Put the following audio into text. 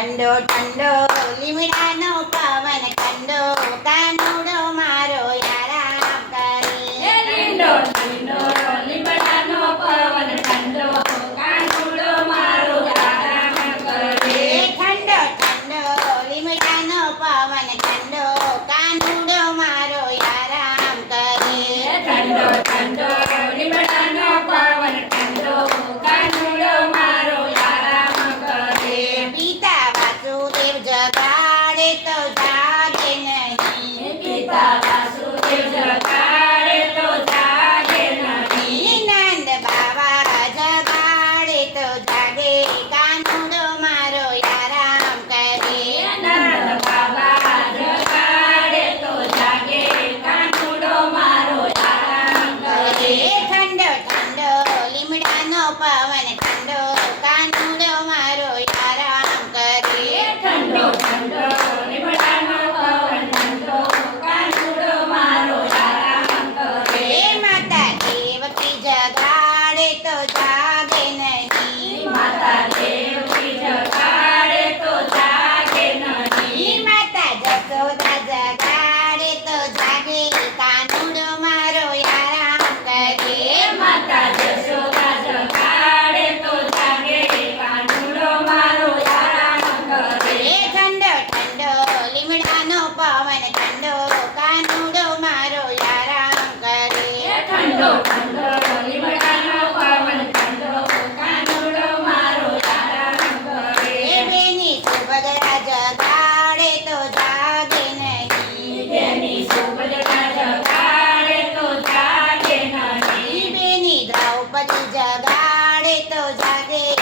ઠંડો ઠંડો લીમડાનો પડે તો જાગે